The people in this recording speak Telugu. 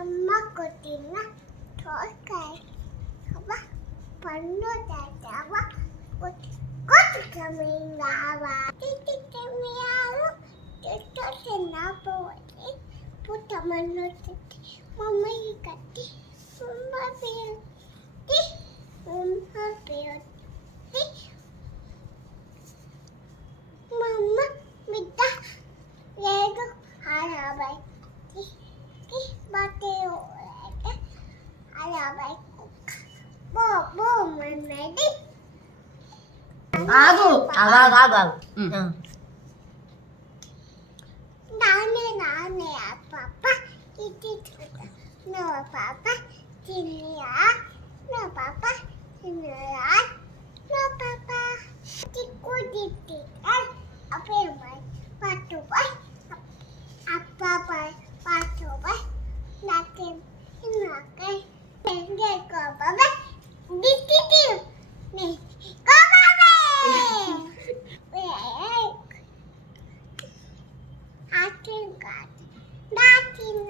అమ్మ కొట్టిన తోకాయ అవ్వ పన్ను తాతవ్వ కొట్టుకమింగావా తిట్టికమియాలు తిట్టొచ్చిన పోయి పుట్టమన్ను తిట్టి మమ్మీ కట్టి మమ్మ పేరుతి మమ్మ పేరుతి మమ్మ బిడ్డ లేదు హరాబాయ్ బట్టే హరాబాయ్ బో బో మన్నది ఆగు ఆగు నానే పాప ఇది నో పాప చిన్నయా నో పాప చిన్నయా నో పాప చిక్కు దిట్టి అపే మై పాటు బై అప్పా బై పాటు బై నాకే నాకే ఎంగే కో బాబా దిట్టి నే కో బాబా I can got nothing.